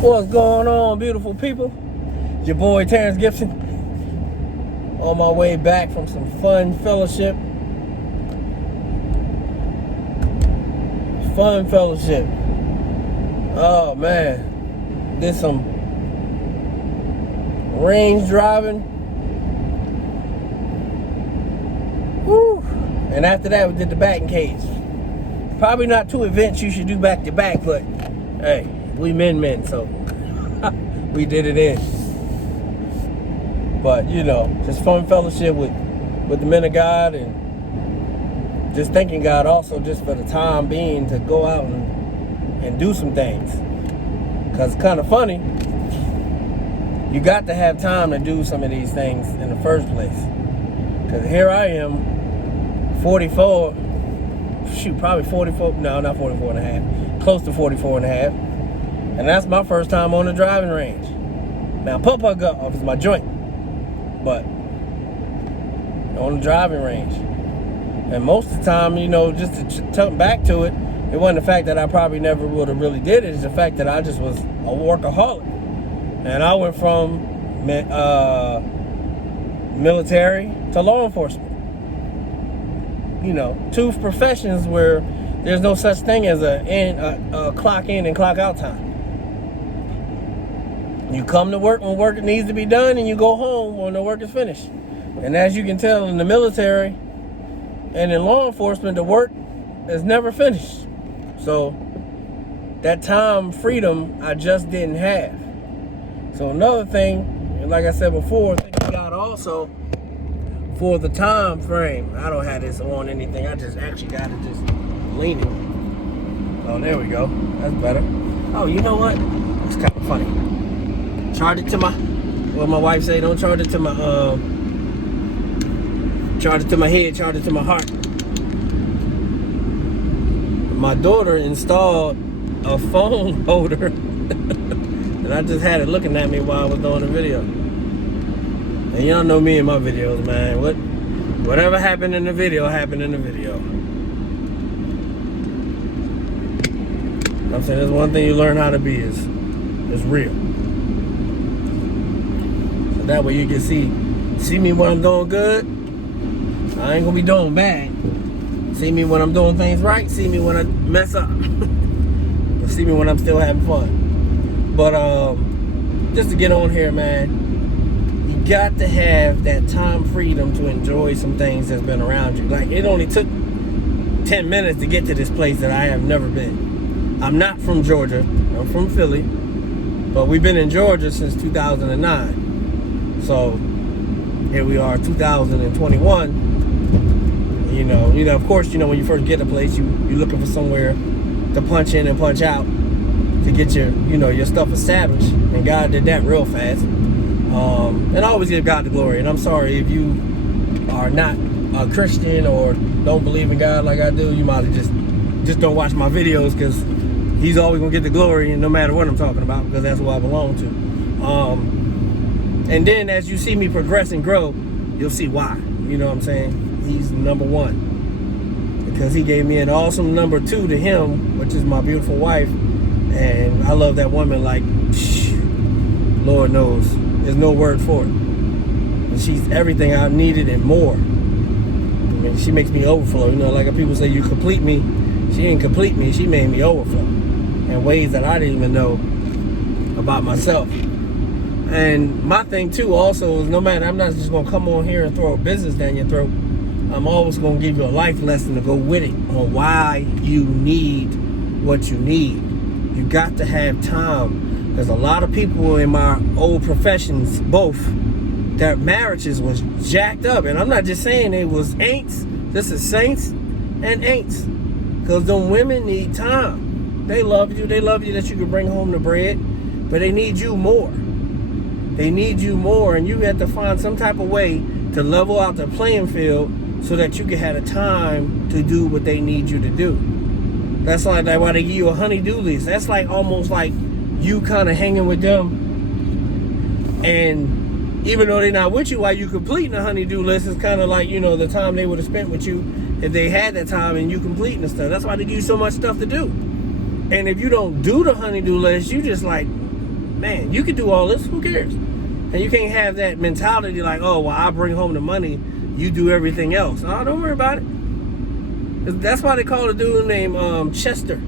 What's going on, beautiful people? It's your boy Terrence Gibson. On my way back from some fun fellowship. Oh man. Did some range driving. Woo. And after that we did the batting cage. Probably not two events you should do back to back, but hey, we men, so we did it in. But you know, just fun fellowship with the men of God, and just thanking God also just for the time being to go out and do some things. Cause it's kind of funny. You got to have time to do some of these things in the first place. Cause here I am, 44. Shoot, probably 44, no, not 44 and a half, close to 44 and a half. And that's my first time on the driving range. Now, Papa got off is my joint, but on the driving range. And most of the time, you know, just to turn back to it, it wasn't the fact that I probably never would have really did it. It's the fact that I just was a workaholic. And I went from military to law enforcement. You know, two professions where there's no such thing as a clock in and clock out time. You come to work when work needs to be done, and you go home when the work is finished. And as you can tell, in the military and in law enforcement, the work is never finished. So that time freedom I just didn't have. So another thing, like I said before, thank God also for the time frame. I don't have this on anything. I just actually got it just leaning. Oh, there we go. That's better. Oh, you know what? It's kind of funny. Charge it to my, what my wife say, don't charge it to my, charge it to my head, charge it to my heart. My daughter installed a phone holder and I just had it looking at me while I was doing the video. And y'all know me in my videos, man. Whatever happened in the video, happened in the video. I'm saying there's one thing you learn how to be is real. So that way you can see me when I'm doing good. I ain't gonna be doing bad. See me when I'm doing things right. See me when I mess up. See me when I'm still having fun. But just to get on here, man. You got to have that time freedom to enjoy some things that's been around you. Like, it only took 10 minutes to get to this place that I have never been. I'm not from Georgia. I'm from Philly. But we've been in Georgia since 2009. So here we are, 2021. You know, of course, you know, when you first get a place, you're looking for somewhere to punch in and punch out to get your, you know, your stuff established. And God did that real fast. And I always give God the glory. And I'm sorry if you are not a Christian or don't believe in God like I do. You might have just don't watch my videos, because He's always gonna get the glory, and no matter what I'm talking about, because that's what I belong to. And then as you see me progress and grow, you'll see why. You know what I'm saying? He's number one, because He gave me an awesome number two to Him, which is my beautiful wife. And I love that woman like, Lord knows. There's no word for it. And she's everything I needed and more. I mean, she makes me overflow. You know, like people say, you complete me. She didn't complete me. She made me overflow in ways that I didn't even know about myself. And my thing too also is, no matter, I'm not just going to come on here and throw a business down your throat. I'm always going to give you a life lesson to go with it on why you need what you need. You got to have time. There's a lot of people in my old professions, both, their marriages was jacked up. And I'm not just saying it was ain'ts. This is saints and ain'ts. Because them women need time. They love you. They love you that you can bring home the bread. But they need you more. They need you more. And you have to find some type of way to level out the playing field so that you can have the time to do what they need you to do. That's like why they give you a honey-do list. That's like almost like you kind of hanging with them, and even though they're not with you while you completing the honey-do list, it's kind of like, you know, the time they would have spent with you if they had that time and you completing the stuff. That's why they give you so much stuff to do. And if you don't do the honey-do list, you just like man, you can do all this. Who cares? And you can't have that mentality like, oh, well, I bring home the money. You do everything else. Oh, don't worry about it. That's why they call a dude named Chester.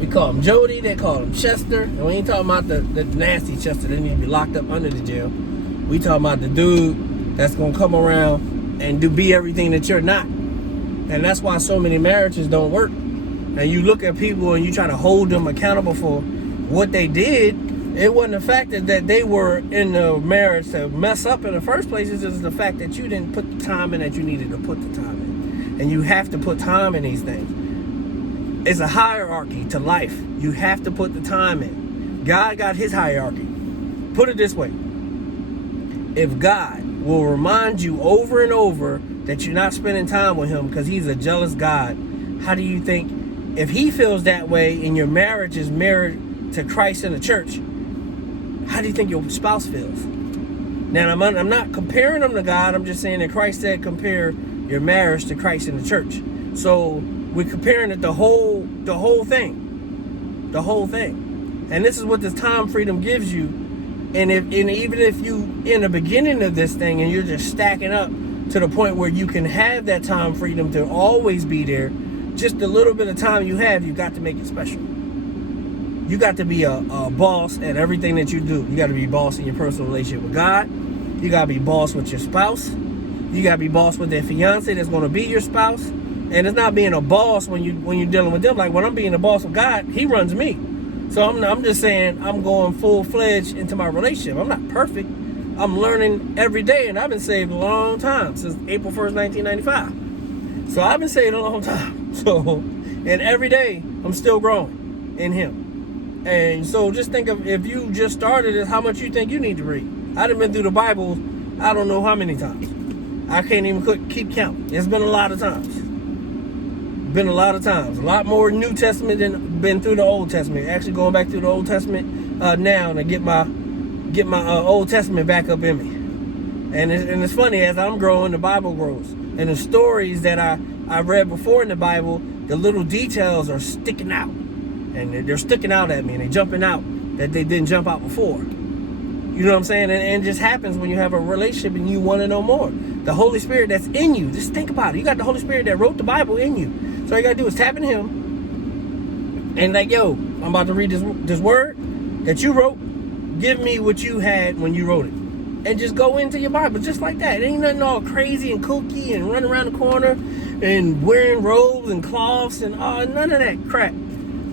We call him Jody. They call him Chester. And we ain't talking about the nasty Chester that need to be locked up under the jail. We talking about the dude that's going to come around and be everything that you're not. And that's why so many marriages don't work. And you look at people and you try to hold them accountable for what they did. It wasn't the fact that they were in the marriage to mess up in the first place. It's just the fact that you didn't put the time in that you needed to put the time in. And you have to put time in these things. It's a hierarchy to life. You have to put the time in. God got his hierarchy. Put it this way. If God will remind you over and over that you're not spending time with him because he's a jealous God, how do you think, if he feels that way and your marriage is married to Christ in the church, how do you think your spouse feels? Now, I'm not comparing them to God. I'm just saying that Christ said compare your marriage to Christ in the church. So we're comparing it the whole thing. The whole thing. And this is what this time freedom gives you. And even if you in the beginning of this thing and you're just stacking up to the point where you can have that time freedom to always be there, just a little bit of time you have, you got to make it special. You got to be a boss at everything that you do. You got to be boss in your personal relationship with God. You got to be boss with your spouse. You got to be boss with that fiance that's going to be your spouse. And it's not being a boss when you're dealing with them. Like when I'm being a boss with God, he runs me. So I'm just saying I'm going full-fledged into my relationship. I'm not perfect. I'm learning every day, and I've been saved a long time, since April 1st, 1995. So I've been saved a long time. So, and every day I'm still growing in him. And so just think of, if you just started it, how much you think you need to read. I done been through the Bible, I don't know how many times. I can't even keep count. It's been a lot of times. Been a lot of times. A lot more New Testament than been through the Old Testament. Actually going back through the Old Testament now to get my Old Testament back up in me. And it's funny, as I'm growing, the Bible grows. And the stories that I read before in the Bible, the little details are sticking out. And they're sticking out at me, and they're jumping out that they didn't jump out before. You know what I'm saying? And it just happens when you have a relationship and you want to know more. The Holy Spirit that's in you, just think about it. You got the Holy Spirit that wrote the Bible in you. So all you got to do is tap in him and like, yo, I'm about to read this word that you wrote. Give me what you had when you wrote it. And just go into your Bible just like that. It ain't nothing all crazy and kooky and running around the corner and wearing robes and cloths and none of that crap.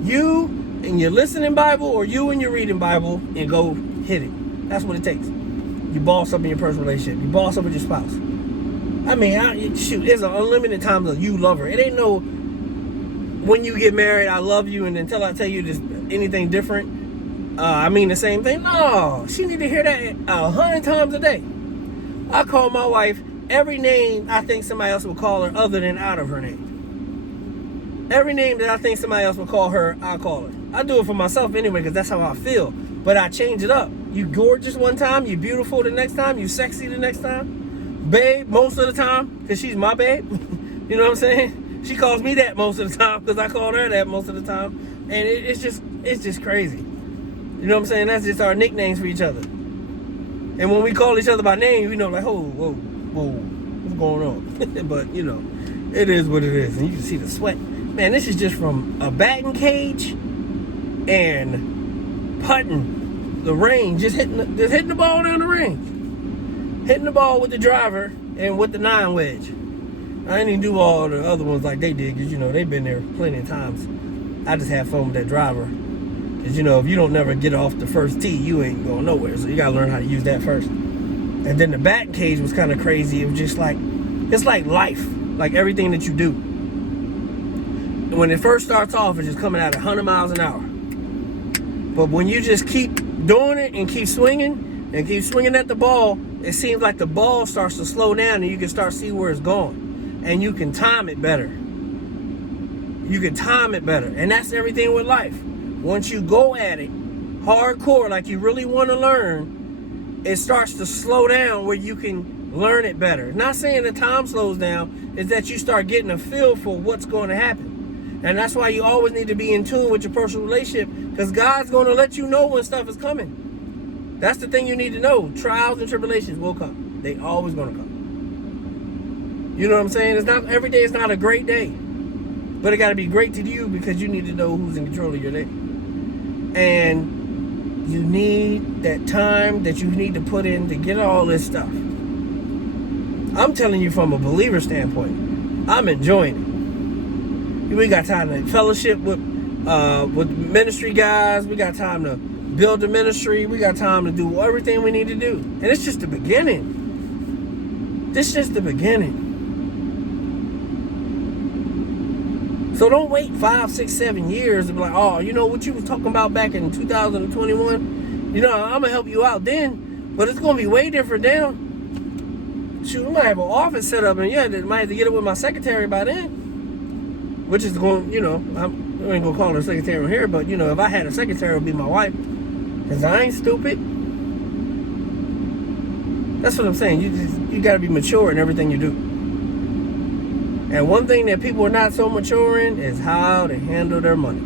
You and your listening Bible, or you and your reading Bible, and go hit it. That's what it takes. You boss up in your personal relationship. You boss up with your spouse. I mean, shoot, there's an unlimited time that you love her. It ain't no, when you get married, I love you, and until I tell you this anything different, I mean the same thing. No, she need to hear that 100 times a day. I call my wife every name I think somebody else will call her other than out of her name. Every name that I think somebody else will call her, I call her. I do it for myself anyway, because that's how I feel. But I change it up. You gorgeous one time, you beautiful the next time, you sexy the next time. Babe, most of the time, because she's my babe. You know what I'm saying? She calls me that most of the time, because I call her that most of the time. And it's just crazy. You know what I'm saying? That's just our nicknames for each other. And when we call each other by name, we know, like, whoa, what's going on? But, you know, it is what it is. And you can see the sweat. Man, this is just from a batting cage and putting the range, just hitting the ball down the range. Hitting the ball with the driver and with the 9 wedge. I didn't even do all the other ones like they did, because, you know, they've been there plenty of times. I just have fun with that driver. Because, you know, if you don't never get off the first tee, you ain't going nowhere. So you got to learn how to use that first. And then the batting cage was kind of crazy. It was just like, it's like life, like everything that you do. When it first starts off, it's just coming out at 100 miles an hour. But when you just keep doing it and keep swinging at the ball, it seems like the ball starts to slow down and you can start to see where it's going. And you can time it better. You can time it better. And that's everything with life. Once you go at it hardcore, like you really want to learn, it starts to slow down where you can learn it better. Not saying the time slows down, is that you start getting a feel for what's going to happen. And that's why you always need to be in tune with your personal relationship, because God's going to let you know when stuff is coming. That's the thing you need to know. Trials and tribulations will come. They always going to come. You know what I'm saying? It's not every day is not a great day, but it got to be great to you, because you need to know who's in control of your day. And you need that time that you need to put in to get all this stuff. I'm telling you from a believer standpoint, I'm enjoying it. We got time to fellowship with ministry guys. We got time to build the ministry. We got time to do everything we need to do. And it's just the beginning. This is just the beginning. So don't wait 5, 6, 7 years to be like, oh, you know what you was talking about back in 2021? You know, I'm going to help you out then. But it's going to be way different now. Shoot, I might have an office set up, and yeah, I might have to get it with my secretary by then. Which is going, you know, I ain't going to call her secretary here, but, you know, if I had a secretary, it would be my wife. Because I ain't stupid. That's what I'm saying. You got to be mature in everything you do. And one thing that people are not so mature in is how to handle their money.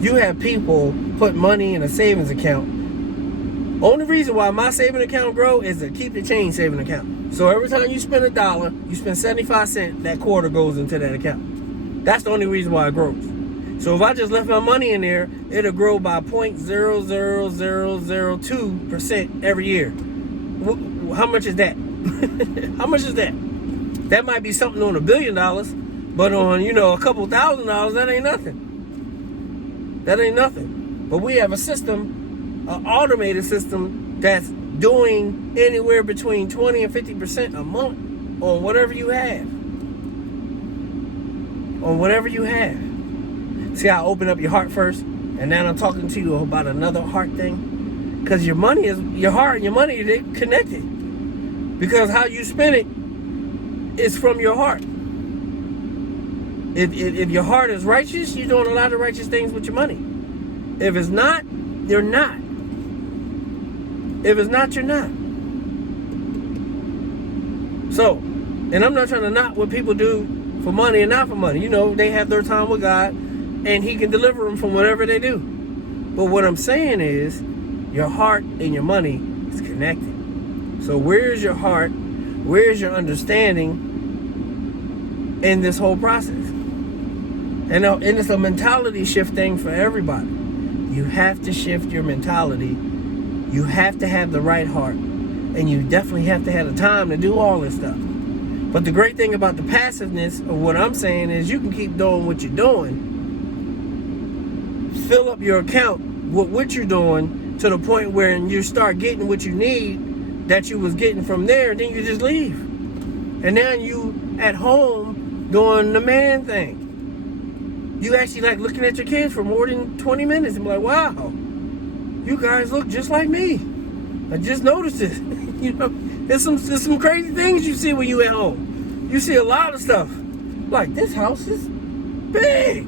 You have people put money in a savings account. Only reason why my saving account grow is to keep the change saving account. So every time you spend $1, you spend 75 cents, that quarter goes into that account. That's the only reason why it grows. So if I just left my money in there, it'll grow by 0.00002% every year. How much is that? How much is that? That might be something on $1 billion, but on, you know, a couple $1,000, that ain't nothing. That ain't nothing. But we have a system, an automated system, that's doing anywhere between 20 and 50% a month on whatever you have. On whatever you have. See, I open up your heart first, and then I'm talking to you about another heart thing. Because your money is, your heart and your money, they're connected. Because how you spend it is from your heart. If your heart is righteous, you're doing a lot of righteous things with your money. If it's not, you're not. If it's not, you're not. So, and I'm not trying to knock what people do for money and not for money. You know, they have their time with God, and He can deliver them from whatever they do. But what I'm saying is, your heart and your money is connected. So where's your heart? Where's your understanding in this whole process? And it's a mentality shift thing for everybody. You have to shift your mentality. You have to have the right heart. And you definitely have to have the time to do all this stuff. But the great thing about the passiveness of what I'm saying is you can keep doing what you're doing. Fill up your account with what you're doing to the point where you start getting what you need that you was getting from there, and then you just leave. And now you at home doing the man thing. You actually like looking at your kids for more than 20 minutes and be like, wow, you guys look just like me. I just noticed it. You know, there's some crazy things you see when you at home. You see a lot of stuff. Like, this house is big.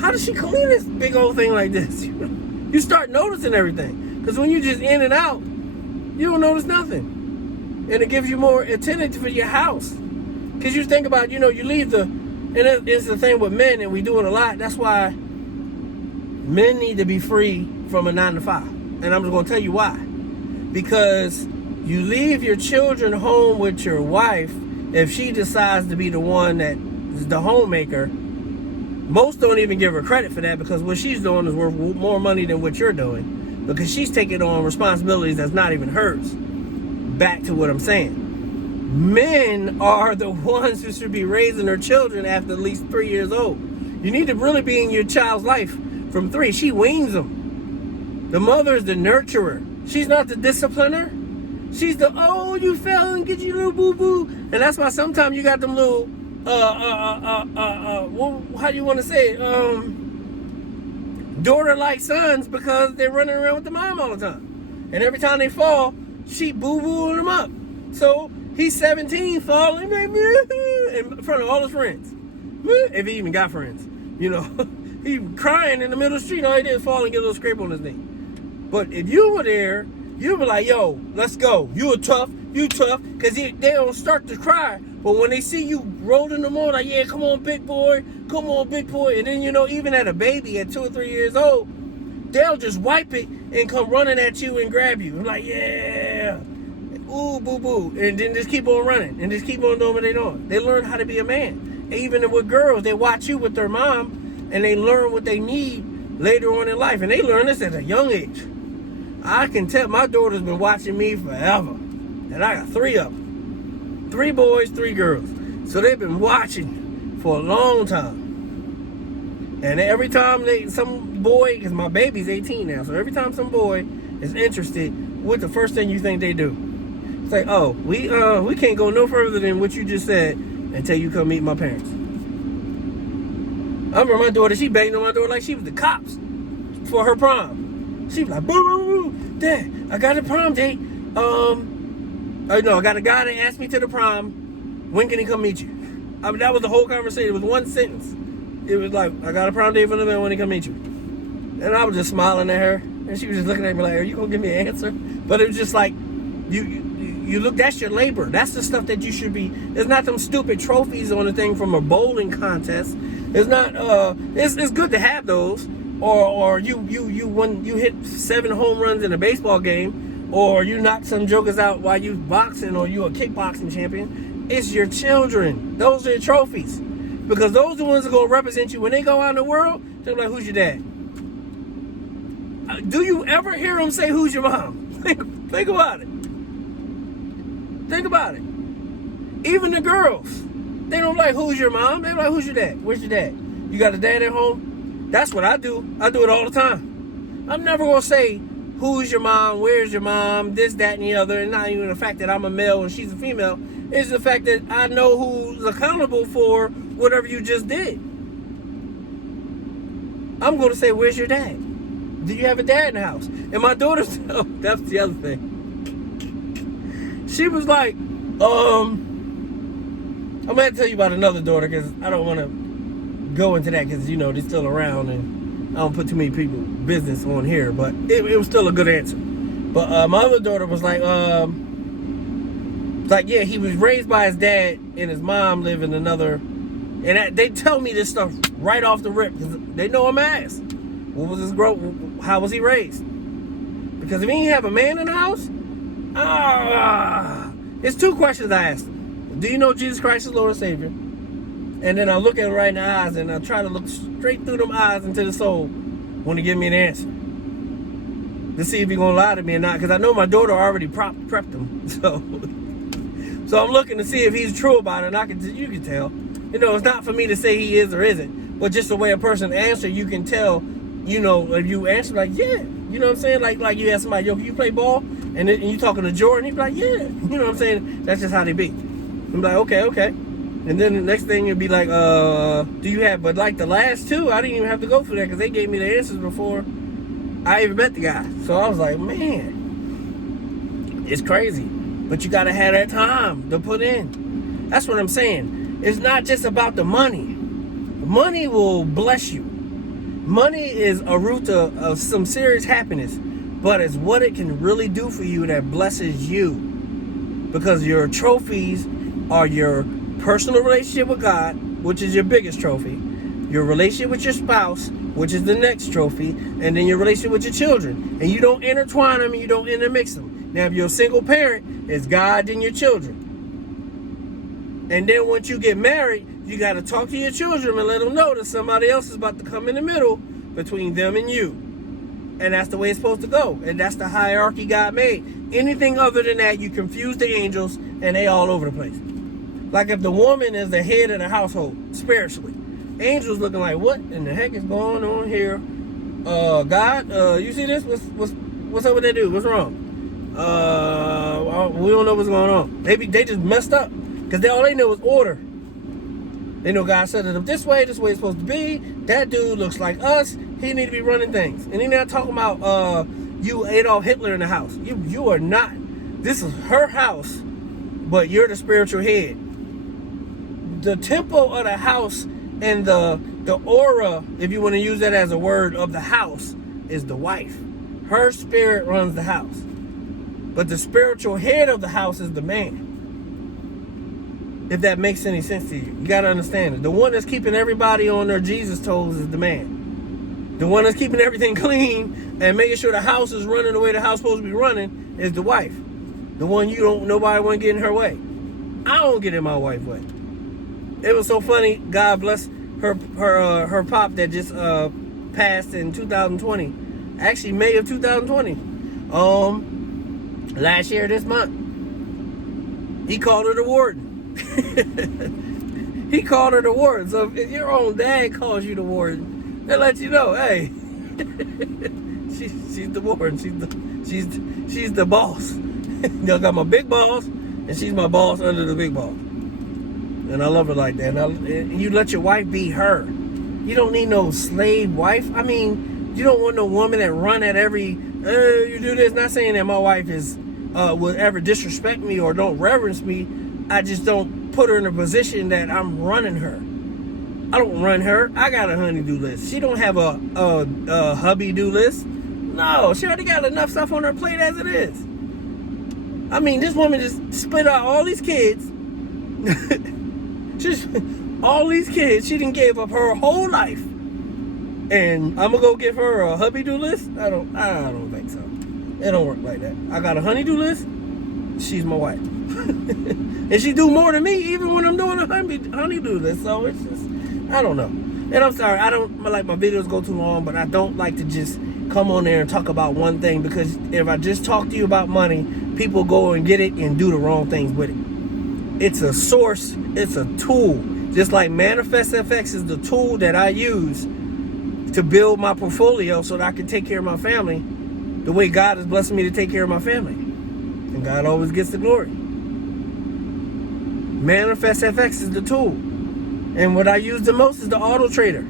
How does she clean this big old thing like this? You start noticing everything. Because when you're just in and out, you don't notice nothing. And it gives you more attention for your house. Because you think about, you know, you leave and it's the thing with men, and we do it a lot. That's why men need to be free from a 9 to 5. And I'm just going to tell you why. Because you leave your children home with your wife. If she decides to be the one that is the homemaker, most don't even give her credit for that, because what she's doing is worth more money than what you're doing, because she's taking on responsibilities that's not even hers. Back to what I'm saying. Men are the ones who should be raising their children after at least 3 years old. You need to really be in your child's life from 3. She weans them. The mother is the nurturer. She's not the discipliner. She's the, oh, you fell and get you little boo-boo. And that's why sometimes you got them little, how do you want to say it? Daughter-like sons, because they're running around with the mom all the time. And every time they fall, she boo-booing them up. So he's 17, falling in front of all his friends. If he even got friends. You know, he crying in the middle of the street. All he did is fall and get a little scrape on his knee. But if you were there, you'd be like, yo, let's go. You were tough. you tough, because they don't start to cry. But when they see you rolling them on, like, yeah, come on, big boy. Come on, big boy. And then, even at a baby at 2 or 3 years old, they'll just wipe it and come running at you and grab you. I'm like, yeah. Ooh, boo, boo. And then just keep on running and just keep on doing what they're doing. They learn how to be a man. And even with girls, they watch you with their mom and they learn what they need later on in life. And they learn this at a young age. I can tell my daughter's been watching me forever. And I got 3 of them. 3 boys, 3 girls. So they've been watching for a long time. And every time some boy, because my baby's 18 now, so every time some boy is interested, what's the first thing you think they do? It's like, oh, we can't go no further than what you just said until you come meet my parents. I remember my daughter, she banged on my door like she was the cops for her prom. She was like, boo, boo, boo, Dad, I got a prom date. I got a guy that asked me to the prom. When can he come meet you? I mean, that was the whole conversation. It was one sentence. It was like, I got a prom date for the man when he come meet you. And I was just smiling at her. And she was just looking at me like, are you going to give me an answer? But it was just like, you look, that's your labor. That's the stuff that you should be. It's not them stupid trophies on the thing from a bowling contest. It's not, it's good to have those. Or you hit 7 home runs in a baseball game. Or you knock some jokers out while you boxing, or you a kickboxing champion. It's your children. Those are your trophies. Because those are the ones that are going to represent you. When they go out in the world, they're like, who's your dad? Do you ever hear them say, who's your mom? Think about it. Think about it. Even the girls, they don't like, who's your mom? They're like, who's your dad? Where's your dad? You got a dad at home? That's what I do. I do it all the time. I'm never going to say, who's your mom? Where's your mom? This, that, and the other. And not even the fact that I'm a male and she's a female. It's the fact that I know who's accountable for whatever you just did. I'm going to say, where's your dad? Do you have a dad in the house? And my daughter's, oh, that's the other thing. She was like, I'm going to tell you about another daughter because I don't want to go into that because, they're still around and I don't put too many people's business on here. But it was still a good answer. But my other daughter was like, yeah, he was raised by his dad and his mom live in another. And they tell me this stuff right off the rip because they know I'm asked. What was his growth? How was he raised? Because if he didn't have a man in the house, it's 2 questions I asked him. Do you know Jesus Christ is Lord and Savior? And then I look at him right in the eyes and I try to look straight through them eyes into the soul when he give me an answer. To see if he's going to lie to me or not. Because I know my daughter already prepped him. So I'm looking to see if he's true about it. And you can tell. It's not for me to say he is or isn't. But just the way a person answers, you can tell, if you answer like, yeah. You know what I'm saying? Like you ask somebody, yo, can you play ball? And you talking to Jordan, he'd be like, yeah. You know what I'm saying? That's just how they be. I'm like, okay. And then the next thing it'd be like, do you have, but like the last 2, I didn't even have to go for that because they gave me the answers before I even met the guy. So I was like, man, it's crazy. But you got to have that time to put in. That's what I'm saying. It's not just about the money. Money will bless you. Money is a root of some serious happiness. But it's what it can really do for you that blesses you. Because your trophies are your personal relationship with God, which is your biggest trophy. Your relationship with your spouse, which is the next trophy. And then your relationship with your children. And you don't intertwine them and you don't intermix them. Now, if you're a single parent, it's God and your children. And then once you get married, you got to talk to your children and let them know that somebody else is about to come in the middle between them and you. And that's the way it's supposed to go. And that's the hierarchy God made. Anything other than that, you confuse the angels and they all over the place. Like if the woman is the head of the household, spiritually. Angels looking like, what in the heck is going on here? God, you see this? What's up with that dude? What's wrong? We don't know what's going on. They just messed up. Because all they know is order. They know God set it up this way it's supposed to be. That dude looks like us. He need to be running things. And he's not talking about you Adolf Hitler in the house. You are not. This is her house, but you're the spiritual head. The temple of the house and the aura, if you want to use that as a word, of the house is the wife. Her spirit runs the house. But the spiritual head of the house is the man. If that makes any sense to you. You got to understand it. The one that's keeping everybody on their Jesus toes is the man. The one that's keeping everything clean and making sure the house is running the way the house is supposed to be running is the wife. The one nobody want to get in her way. I don't get in my wife's way. It was so funny. God bless her pop that just passed in 2020. Actually, May of 2020. Last year this month. He called her the warden. He called her the warden. So if your own dad calls you the warden, they let you know, hey, she's the warden. She's the boss. I got my big boss, and she's my boss under the big boss. And I love her like that. And you let your wife be her. You don't need no slave wife. I mean, you don't want no woman that run at every, you do this. Not saying that my wife will ever disrespect me or don't reverence me. I just don't put her in a position that I'm running her. I don't run her. I got a honey-do list. She don't have a hubby-do list. No, she already got enough stuff on her plate as it is. I mean, this woman just spit out all these kids. All these kids, she done gave up her whole life. And I'm gonna go give her a hubby-do list? I don't think so. It don't work like that. I got a honey-do list. She's my wife. And she do more than me even when I'm doing a honey-do list. So it's just, I don't know. And I'm sorry, I don't like my videos go too long, but I don't like to just come on there and talk about one thing, because if I just talk to you about money, people go and get it and do the wrong things with it. It's a source, it's a tool. Just like ManifestFX is the tool that I use to build my portfolio so that I can take care of my family the way God has blessed me to take care of my family. And God always gets the glory. ManifestFX is the tool. And what I use the most is the auto trader.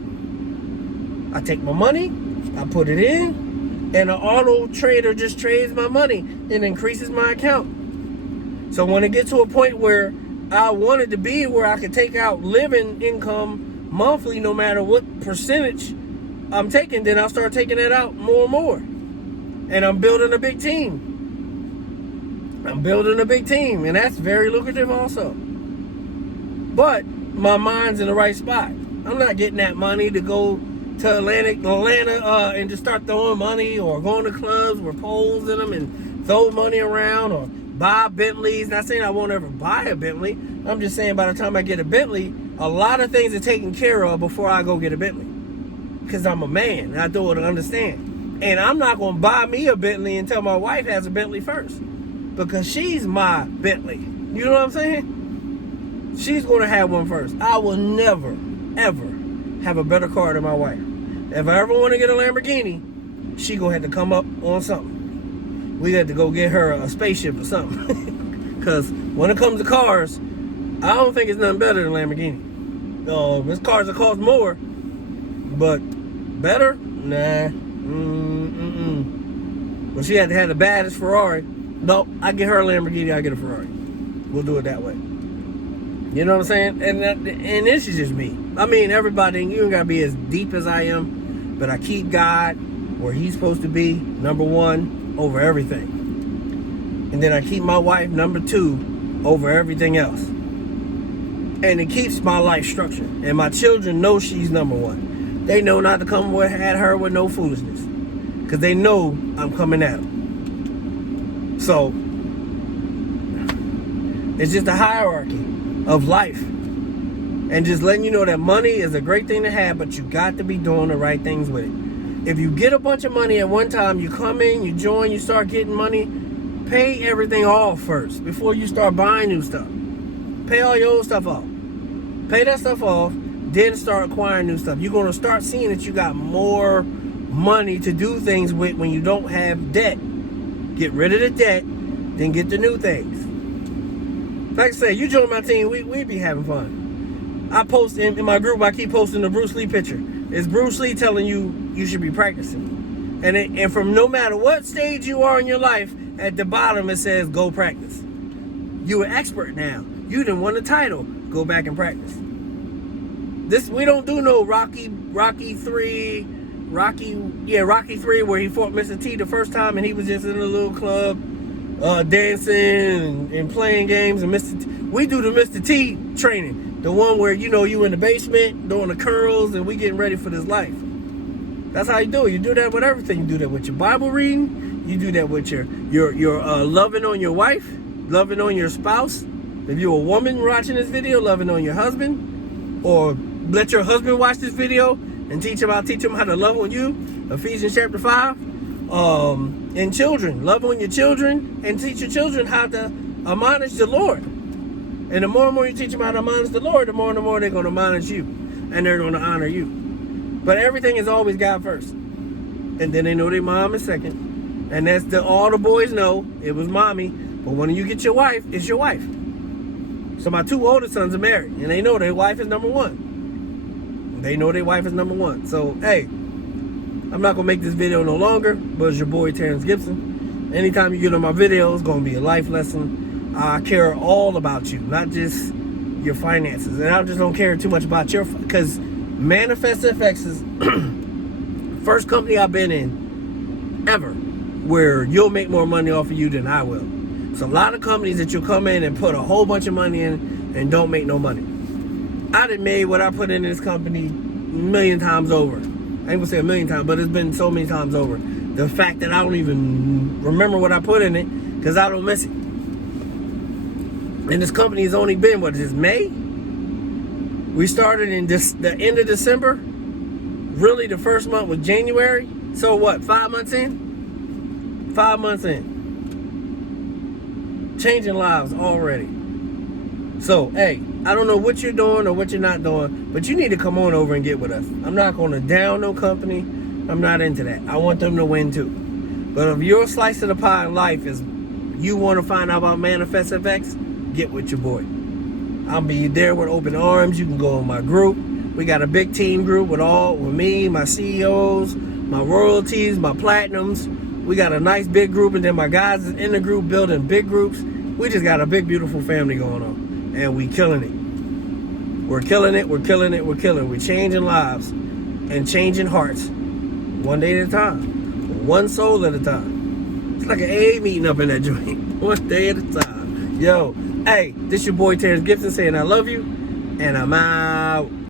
I take my money, I put it in, and the auto trader just trades my money and increases my account. So when it gets to a point where I want it to be where I can take out living income monthly, no matter what percentage I'm taking, then I'll start taking that out more and more. And I'm building a big team. And that's very lucrative also. But my mind's in the right spot. I'm not getting that money to go to Atlanta and just start throwing money, or going to clubs with poles in them and throw money around, or buy Bentleys. Not saying I won't ever buy a Bentley. I'm just saying by the time I get a Bentley, a lot of things are taken care of before I go get a Bentley. Because I'm a man, and I do it to understand. And I'm not going to buy me a Bentley until my wife has a Bentley first. Because she's my Bentley. You know what I'm saying? She's going to have one first. I will never, ever have a better car than my wife. If I ever want to get a Lamborghini, she going to have to come up on something. We got to go get her a spaceship or something. Because when it comes to cars, I don't think it's nothing better than Lamborghini. There's cars that cost more, but better? Nah. Well, she had to have the baddest Ferrari. No, I get her a Lamborghini, I get a Ferrari. We'll do it that way. You know what I'm saying? And this is just me. I mean, everybody, you ain't got to be as deep as I am, but I keep God where he's supposed to be, number one, over everything. And then I keep my wife, number two, over everything else. And it keeps my life structured. And my children know she's number one. They know not to come at her with no foolishness, because they know I'm coming at them. So it's just a hierarchy of life, and just letting you know that money is a great thing to have, but you got to be doing the right things with it. If you get a bunch of money at one time, you come in, you join, you start getting money, pay everything off first before you start buying new stuff. Pay all your old stuff off. Pay that stuff off, then start acquiring new stuff. You're going to start seeing that you got more money to do things with when you don't have debt. Get rid of the debt, then get the new things. Like I say, you join my team, we be having fun. I post in my group, I keep posting the Bruce Lee picture. It's Bruce Lee telling you should be practicing. And from no matter what stage you are in your life, at the bottom it says, go practice. You're an expert now. You done won the title. Go back and practice. We don't do no Rocky 3 where he fought Mr. T the first time and he was just in a little club. dancing and playing games and we do the Mr. T training, the one where you in the basement doing the curls and we getting ready for this life. That's how you do it. You do that with everything. You do that with your Bible reading. You do that with your loving on your wife, loving on your spouse. If you're a woman watching this video, loving on your husband, or let your husband watch this video and teach him how to love on you. Ephesians chapter 5. And children, love on your children and teach your children how to admonish the Lord. And the more and more you teach them how to admonish the Lord, the more and more they're going to admonish you, and they're going to honor you. But everything is always God first, and then they know their mom is second, and that's all the boys know. It was mommy, but when you get your wife, it's your wife. So my 2 oldest sons are married, and they know their wife is number 1. They know their wife is number 1. So hey, I'm not gonna make this video no longer, but it's your boy Terrence Gibson. Anytime you get on my video, it's gonna be a life lesson. I care all about you, not just your finances, and I just don't care too much about because ManifestFX is first company I've been in ever where you'll make more money off of you than I will. So a lot of companies that you'll come in and put a whole bunch of money in and don't make no money. I done made what I put in this company 1,000,000 times over. I ain't gonna say 1,000,000 times, but it's been so many times over. The fact that I don't even remember what I put in it because I don't miss it. And this company has only been, what is this, May? We started in the end of December. Really, the first month was January. So what, 5 months in? 5 months in. Changing lives already. So, hey, I don't know what you're doing or what you're not doing, but you need to come on over and get with us. I'm not going to down no company. I'm not into that. I want them to win too. But if your slice of the pie in life is you want to find out about ManifestFX, get with your boy. I'll be there with open arms. You can go in my group. We got a big team group with me, my CEOs, my royalties, my platinums. We got a nice big group, and then my guys is in the group building big groups. We just got a big, beautiful family going on, and we killing it. We're killing it. We're killing it. We're killing it. We're changing lives and changing hearts, one day at a time, one soul at a time. It's like an AA meeting up in that joint, one day at a time. Yo, hey, this your boy Terrence Gibson saying I love you, and I'm out.